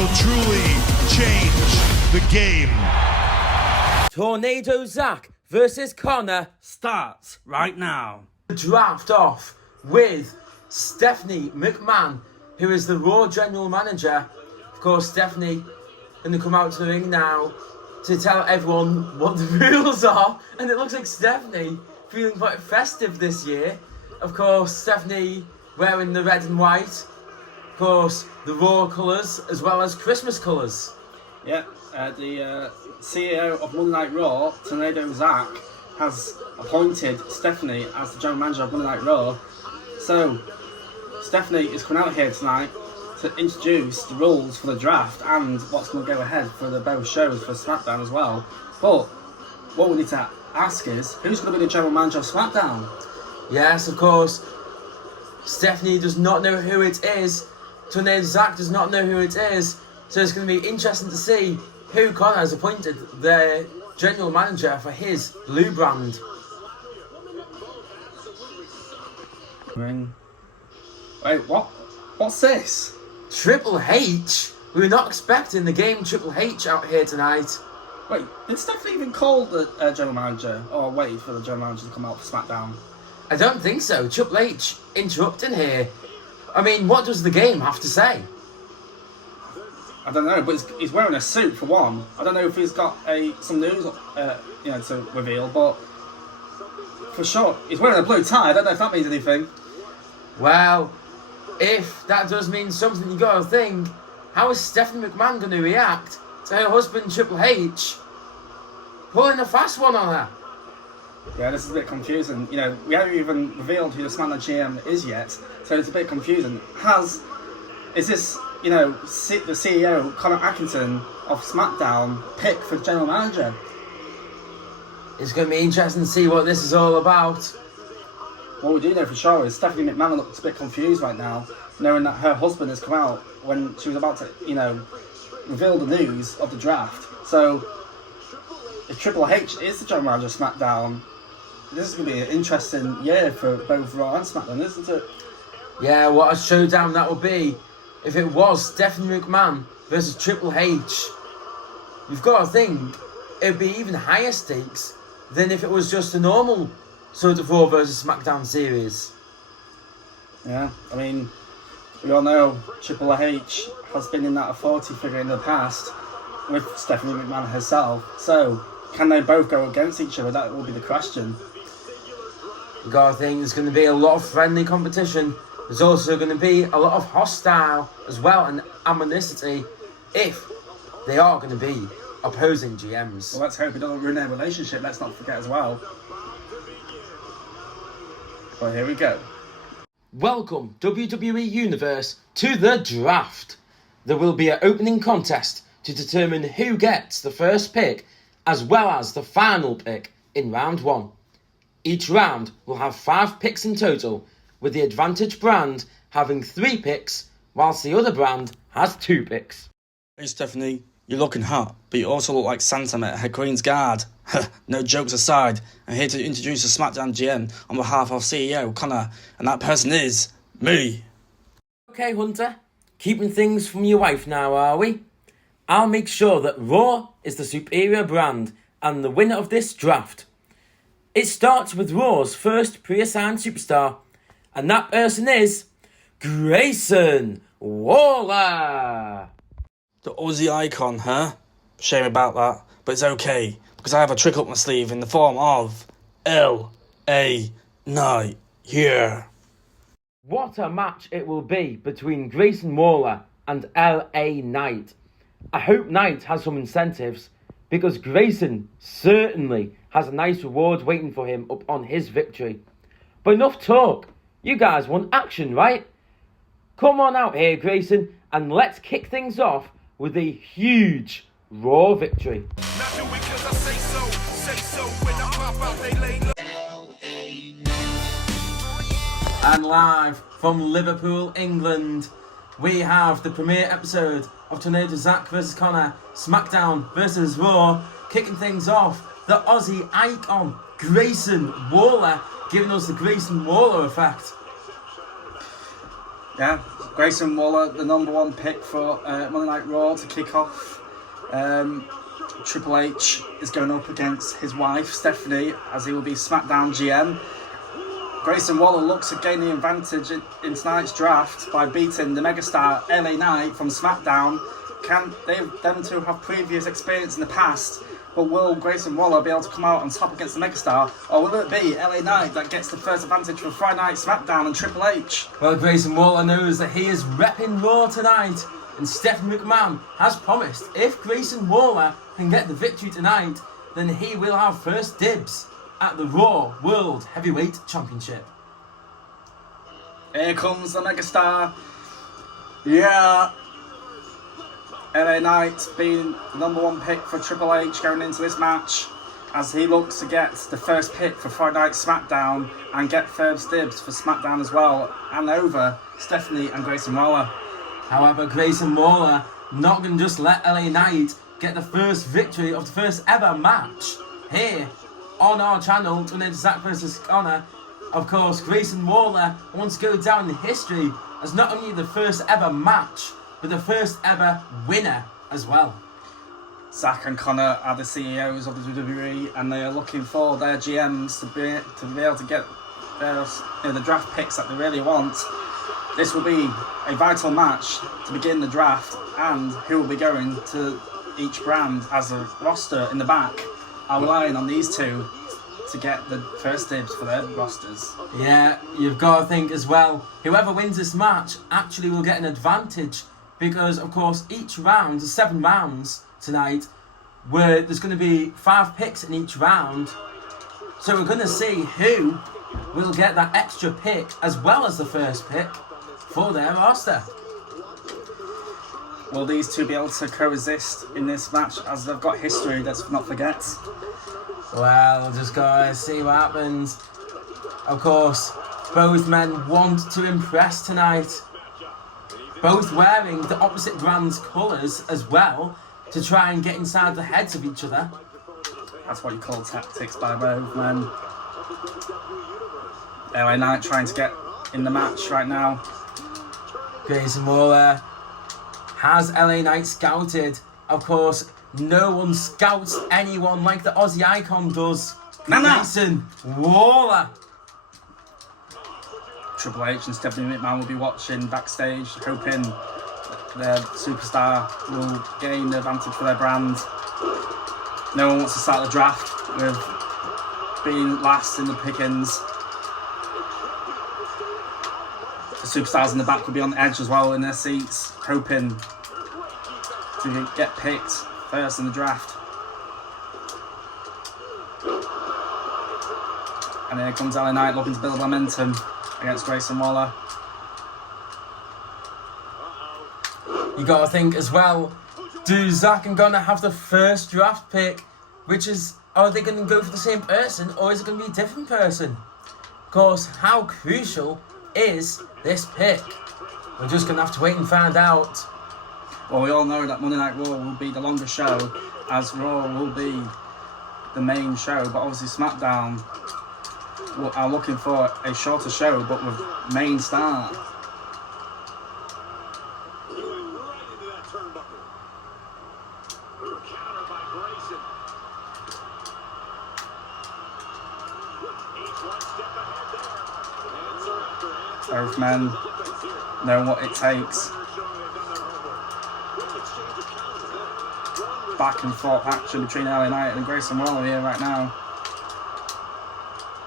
will truly change the game. Tornado Zach versus Connor starts right now. Draft off with Stephanie McMahon, who is the Raw General Manager. Of course, Stephanie going to come out to the ring now to tell everyone what the rules are. And it looks like Stephanie feeling quite festive this year. Of course, Stephanie wearing the red and white. Of course, the Raw colours as well as Christmas colours. Yeah, the CEO of Monday Night Raw, Tornado Zach, has appointed Stephanie as the general manager of Monday Night Raw. So, Stephanie is coming out here tonight to introduce the rules for the draft and what's going to go ahead for the both shows for SmackDown as well. But what we need to ask is, who's going to be the general manager of SmackDown? Yes, of course. Stephanie does not know who it is. Tornado Zach does not know who it is. So it's going to be interesting to see who Connor has appointed their general manager for his blue brand. Wait, what? What's this? Triple H? We were not expecting the game Triple H out here tonight. Wait, did Stephanie even call the general manager? Or wait for the general manager to come out for SmackDown? I don't think so. Triple H interrupting here. I mean, what does the game have to say? I don't know, but he's wearing a suit for one. I don't know if he's got some news, to reveal, but for sure he's wearing a blue tie. I don't know if that means anything. Well, if that does mean something, you gotta think, how is Stephanie McMahon going to react to her husband Triple H pulling a fast one on her? Yeah, this is a bit confusing. We haven't even revealed who the SmackDown GM is yet, so it's a bit confusing. Is this, the CEO, Connor Atkinson of SmackDown, picked for general manager? It's going to be interesting to see what this is all about. What we do know for sure is Stephanie McMahon looks a bit confused right now, knowing that her husband has come out when she was about to, reveal the news of the draft. So, if Triple H is the general manager of SmackDown, this is going to be an interesting year for both Raw and SmackDown, isn't it? Yeah, what a showdown that would be if it was Stephanie McMahon versus Triple H. You've got to think, it would be even higher stakes than if it was just a normal sort of Raw versus SmackDown series. Yeah, I mean, we all know Triple H has been in that authority figure in the past with Stephanie McMahon herself. So, can they both go against each other? That will be the question. You got to think there's going to be a lot of friendly competition. There's also going to be a lot of hostile as well and animosity if they are going to be opposing GMs. Well, let's hope it doesn't ruin their relationship. Let's not forget as well. Well, here we go. Welcome, WWE Universe, to the draft. There will be an opening contest to determine who gets the first pick as well as the final pick in round 1. Each round will have 5 picks in total, with the advantage brand having 3 picks, whilst the other brand has 2 picks. Hey Stephanie, you're looking hot, but you also look like Santa met her Queen's Guard. No jokes aside, I'm here to introduce the SmackDown GM on behalf of CEO Connor, and that person is me. Okay, Hunter, keeping things from your wife now, are we? I'll make sure that Raw is the superior brand and the winner of this draft. It starts with Raw's first pre-assigned superstar, and that person is Grayson Waller. The Aussie icon, huh? Shame about that, but it's okay, because I have a trick up my sleeve in the form of L.A. Knight here. What a match it will be between Grayson Waller and L.A. Knight. I hope Knight has some incentives, because Grayson certainly has a nice reward waiting for him upon his victory. But enough talk. You guys want action, right? Come on out here, Grayson, and let's kick things off with a huge Raw victory. And live from Liverpool, England, we have the premiere episode of Tornado Zach vs Connor, SmackDown versus Raw, kicking things off. The Aussie icon, Grayson Waller, giving us the Grayson Waller effect. Yeah, Grayson Waller, the number 1 pick for Monday Night Raw to kick off. Triple H is going up against his wife, Stephanie, as he will be SmackDown GM. Grayson Waller looks at gaining advantage in tonight's draft by beating the megastar LA Knight from SmackDown. Them two have previous experience in the past, but will Grayson Waller be able to come out on top against the megastar, or will it be LA Knight that gets the first advantage for Friday Night SmackDown and Triple H? Well, Grayson Waller knows that he is repping Raw tonight, and Stephanie McMahon has promised if Grayson Waller can get the victory tonight, then he will have first dibs at the Raw World Heavyweight Championship. Here comes the megastar. Yeah. LA Knight being the number 1 pick for Triple H going into this match, as he looks to get the first pick for Friday Night SmackDown and get first dibs for SmackDown as well, and over Stephanie and Grayson Waller. However, Grayson Waller not going to just let LA Knight get the first victory of the first ever match here on our channel, to Zack vs. Connor. Of course, Grayson Waller wants to go down in history as not only the first ever match, but the first ever winner as well. Zack and Connor are the CEOs of the WWE, and they are looking for their GMs to be able to get the draft picks that they really want. This will be a vital match to begin the draft, and who will be going to each brand as a roster in the back are relying on these two to get the first dibs for their rosters. Yeah, you've got to think as well, whoever wins this match actually will get an advantage, because of course each round, there's 7 rounds tonight, where there's going to be 5 picks in each round, so we're going to see who will get that extra pick as well as the first pick for their roster. Will these two be able to coexist in this match, as they've got history, let's not forget? Well, just gotta see what happens. Of course, both men want to impress tonight. Both wearing the opposite brand's colours as well, to try and get inside the heads of each other. That's what you call tactics by both men. LA Knight trying to get in the match right now. Grayson Waller has LA Knight scouted. Of course, no one scouts anyone like the Aussie icon does. Grayson Waller. Triple H and Stephanie McMahon will be watching backstage, hoping their superstar will gain the advantage for their brand. No one wants to start the draft with being last in the pickings. The superstars in the back will be on the edge as well in their seats, hoping to get picked first in the draft. And here comes LA Knight looking to build momentum against Grayson Waller. You gotta think as well, do Zack and Connor have the first draft pick? Which is, are they gonna go for the same person, or is it gonna be a different person? Of course, how crucial is this pick? We're just gonna have to wait and find out. Well, we all know that Monday Night Raw will be the longer show, as Raw will be the main show, but obviously SmackDown are looking for a shorter show, but with main star. Both men know what it takes. Back and forth action between LA Knight and Grayson Waller here right now.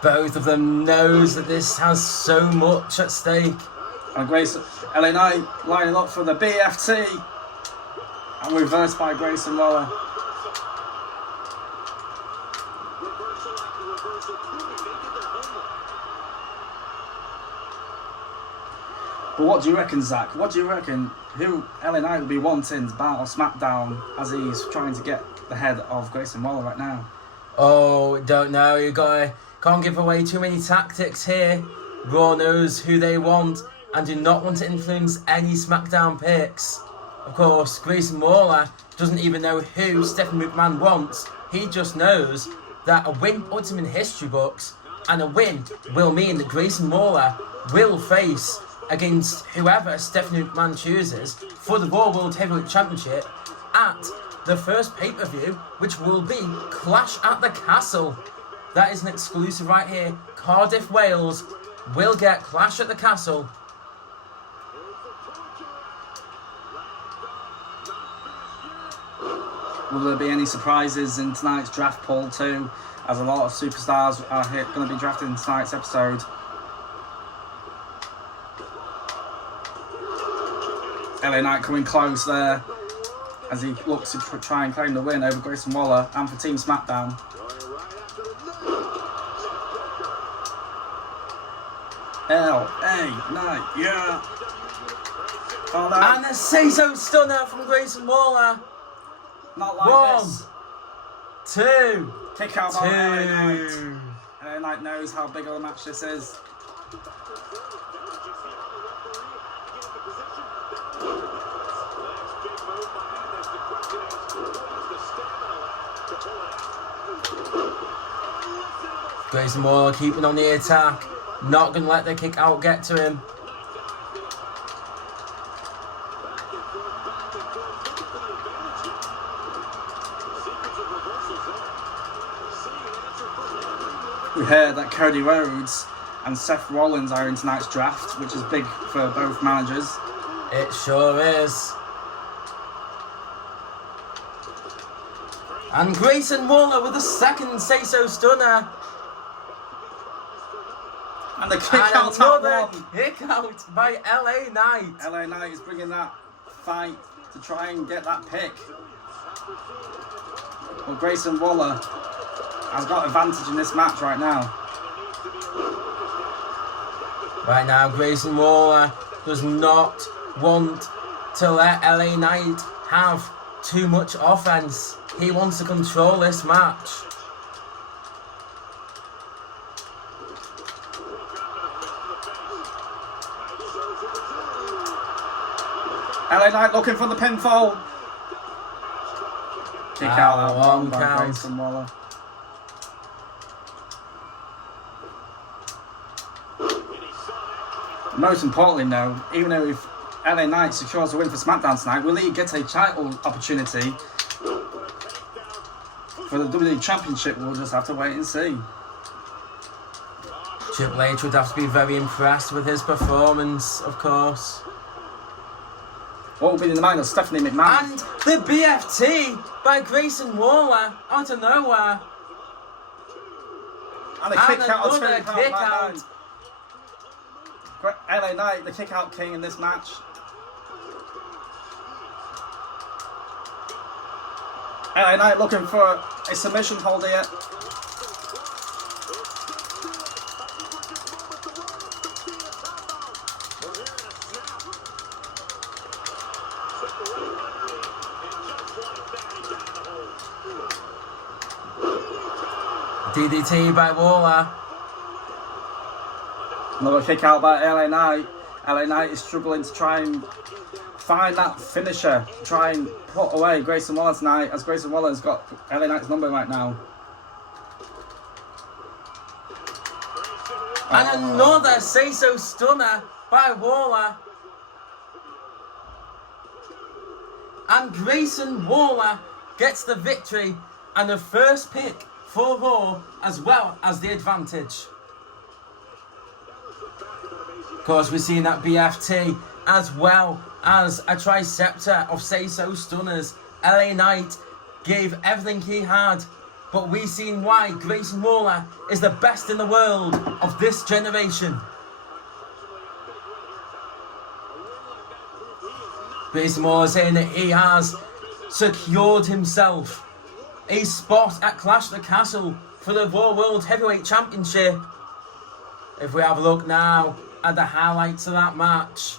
Both of them knows that this has so much at stake. And LA Knight lining up for the BFT. And reversed by Grayson Waller. But what do you reckon, Zack? What do you reckon who LA Knight will be wanting to battle SmackDown as he's trying to get the head of Grayson Waller right now? Oh, don't know. Can't give away too many tactics here. Raw knows who they want and do not want to influence any SmackDown picks. Of course, Grayson Waller doesn't even know who Stephanie McMahon wants. He just knows that a win puts him in history books, and a win will mean that Grayson Waller will face against whoever Stephanie McMahon chooses for the Raw World Heavyweight Championship at the first pay-per-view, which will be Clash at the Castle. That is an exclusive right here. Cardiff, Wales will get Clash at the Castle. Will there be any surprises in tonight's draft poll too, as a lot of superstars are going to be drafted in tonight's episode? LA Knight coming close there as he looks to try and claim the win over Grayson Waller and for Team SmackDown. LA Knight, yeah! Oh, no. And a say-so stunner from Grayson Waller. Not like One, this. two, Kick out by LA Knight. LA Knight knows how big of a match this is. Grayson Waller keeping on the attack. Not going to let the kick out get to him. We heard that Cody Rhodes and Seth Rollins are in tonight's draft, which is big for both managers. It sure is. And Grayson Waller with a second say-so stunner. And the kick And out another one. kick out by LA Knight. LA Knight is bringing that fight to try and get that pick. Well, Grayson Waller has got advantage in this match right now. Right now, Grayson Waller does not want to let LA Knight have too much offense. He wants to control this match. LA Knight looking for the pinfall. Kick out that one by count. Grayson Waller. Most importantly, though, even though if LA Knight secures a win for SmackDown tonight, will he get a title opportunity for the WWE Championship? We'll just have to wait and see. Triple H would have to be very impressed with his performance, of course. What will be in the mind of Stephanie McMahon? And the BFT by Grayson Waller out of nowhere. And a kick out, another kick out. LA Knight, the kick out king in this match. LA Knight looking for a submission hold here. DDT by Waller. Another kick out by LA Knight. LA Knight is struggling to try and find that finisher. Try and put away Grayson Waller tonight, as Grayson Waller's got LA Knight's number right now. And another say-so stunner by Waller. And Grayson Waller gets the victory and the first pick for Raw, as well as the advantage. Of course, we're seeing that BFT as well as a triceptor of say-so stunners. LA Knight gave everything he had, but we've seen why Grayson Waller is the best in the world of this generation. Grayson Waller saying that he has secured himself a spot at Clash at the Castle for the Raw World Heavyweight Championship. If we have a look now at the highlights of that match,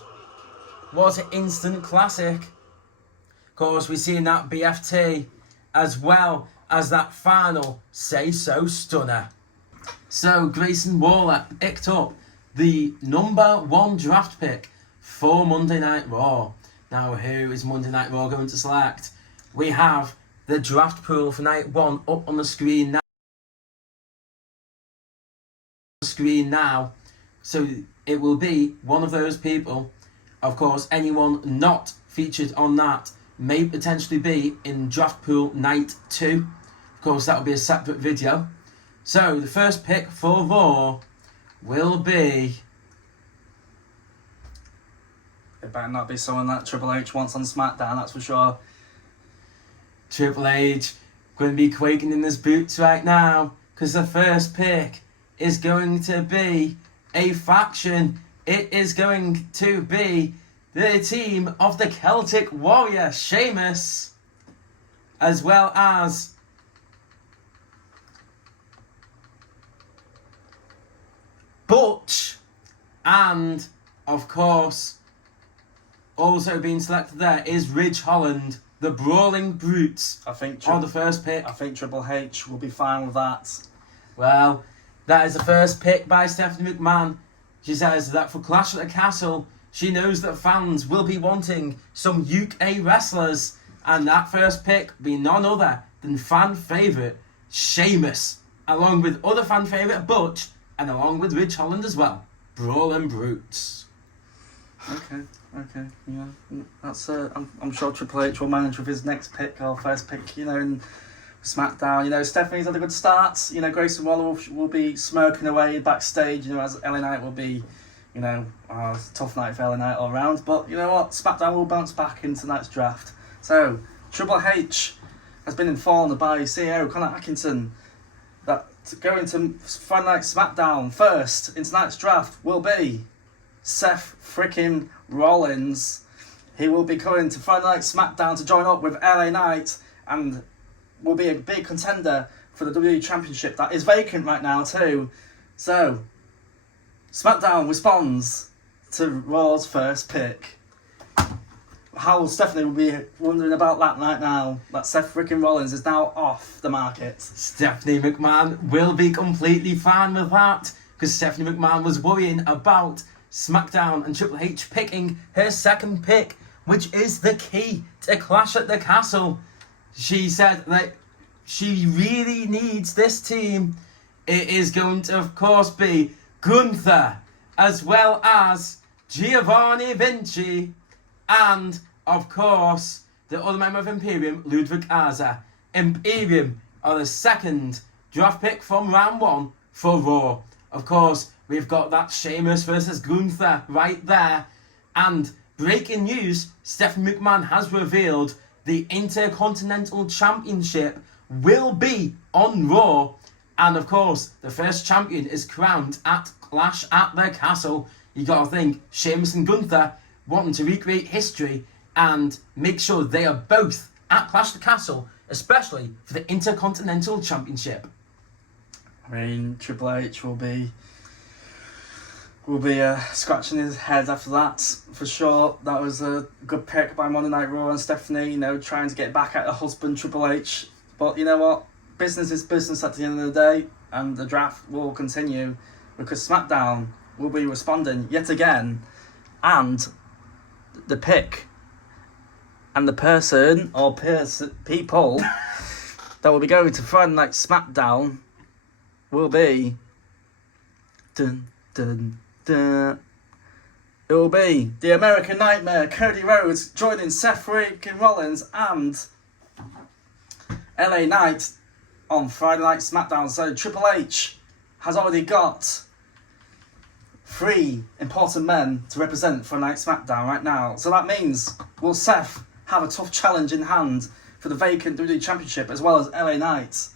what an instant classic. Of course, we've seen that BFT as well as that final say-so stunner. So Grayson Waller picked up the number 1 draft pick for Monday Night Raw. Now, who is Monday Night Raw going to select? We have the draft pool for night 1 up on the screen now. So it will be one of those people. Of course, anyone not featured on that may potentially be in Draft Pool Night 2. Of course, that will be a separate video. So, the first pick for Raw will be... It better not be someone that Triple H wants on SmackDown, that's for sure. Triple H going to be quaking in his boots right now, because the first pick is going to be a faction. It is going to be the team of the Celtic Warrior, Sheamus, as well as Butch, and of course, also being selected there is Ridge Holland, the Brawling Brutes, on the first pick. I think Triple H will be fine with that. Well, that is the first pick by Stephanie McMahon. She says that for Clash at the Castle, she knows that fans will be wanting some UK wrestlers, and that first pick will be none other than fan favourite Sheamus, along with other fan favourite Butch, and along with Ridge Holland as well. Brawling Brutes. Okay, yeah. That's I'm sure Triple H will manage with his next pick or first pick, in SmackDown. Stephanie's had a good start. Grayson Waller will be smirking away backstage, as LA Knight will be, it's a tough night for LA Knight all round. But you know what? SmackDown will bounce back in tonight's draft. So, Triple H has been informed by CEO Conor Atkinson that going to Friday Night SmackDown first in tonight's draft will be Seth frickin' Rollins. He will be coming to Friday Night SmackDown to join up with LA Knight and will be a big contender for the WWE Championship that is vacant right now too. So, SmackDown responds to Raw's first pick. How Stephanie will be wondering about that right now, that Seth frickin' Rollins is now off the market. Stephanie McMahon will be completely fine with that, because Stephanie McMahon was worrying about SmackDown and Triple H picking her second pick, which is the key to Clash at the Castle. She said that she really needs this team. It is going to, of course, be Gunther, as well as Giovanni Vinci, and, of course, the other member of Imperium, Ludwig Aza. Imperium are the second draft pick from round 1 for Raw. Of course, we've got that Sheamus versus Gunther right there. And breaking news, Stephanie McMahon has revealed the Intercontinental Championship will be on Raw. And of course, the first champion is crowned at Clash at the Castle. You gotta think, Sheamus and Gunther wanting to recreate history and make sure they are both at Clash at the Castle, especially for the Intercontinental Championship. I mean, Triple H will be scratching his head after that, for sure. That was a good pick by Monday Night Raw and Stephanie, trying to get back at her husband, Triple H. But you know what? Business is business at the end of the day, and the draft will continue because SmackDown will be responding yet again, and the pick and the person or people that will be going to Friday Night SmackDown will be dun dun dun. It will be the American Nightmare, Cody Rhodes, joining Seth freaking Rollins and LA Knight on Friday Night SmackDown. So Triple H has already got 3 important men to represent Friday Night SmackDown right now. So that means, will Seth have a tough challenge in hand for the vacant WWE Championship as well as LA Knight?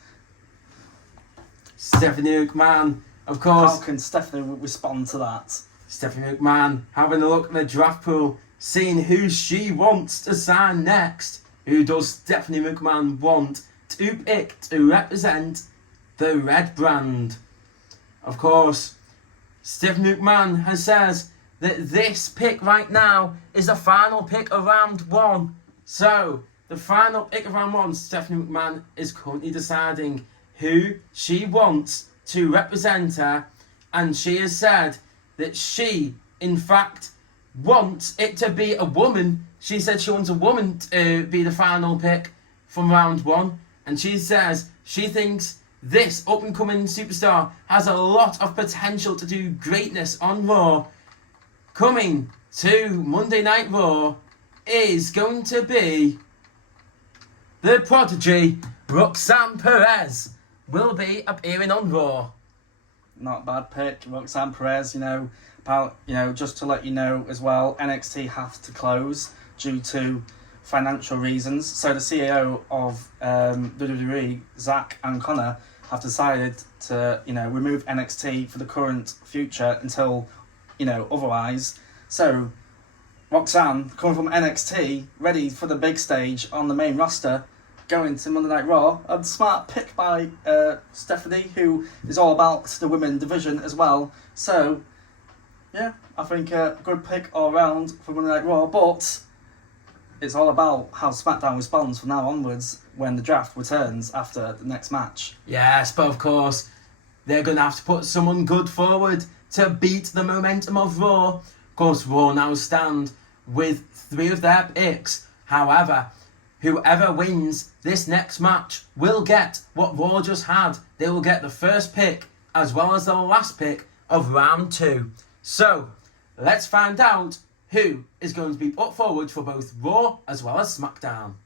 Stephanie McMahon, of course. How can Stephanie respond to that? Stephanie McMahon having a look at the draft pool, seeing who she wants to sign next. Who does Stephanie McMahon want to pick to represent the red brand? Of course, Stephanie McMahon has says that this pick right now is the final pick of round 1. So, the final pick of round 1, Stephanie McMahon is currently deciding who she wants to represent her, and she has said that she, in fact, wants it to be a woman. She said she wants a woman to be the final pick from round 1, and she says she thinks this up-and-coming superstar has a lot of potential to do greatness on Raw, coming to Monday Night Raw is going to be the prodigy Roxanne Perez will be appearing on Raw. Not a bad pick, Roxanne Perez. Just to let you know as well, NXT have to close due to financial reasons. So the CEO of WWE, Zach and Connor, have decided to remove NXT for the current future until otherwise. So Roxanne, coming from NXT, ready for the big stage on the main roster, going to Monday Night Raw. A smart pick by Stephanie, who is all about the women division as well. So, yeah, I think a good pick all round for Monday Night Raw. But it's all about how SmackDown responds from now onwards when the draft returns after the next match. Yes, but of course, they're going to have to put someone good forward to beat the momentum of Raw. Of course, Raw now stand with 3 of their picks. However, whoever wins this next match will get what Raw just had. They will get the first pick as well as the last pick of round 2. So, let's find out who is going to be put forward for both Raw as well as SmackDown.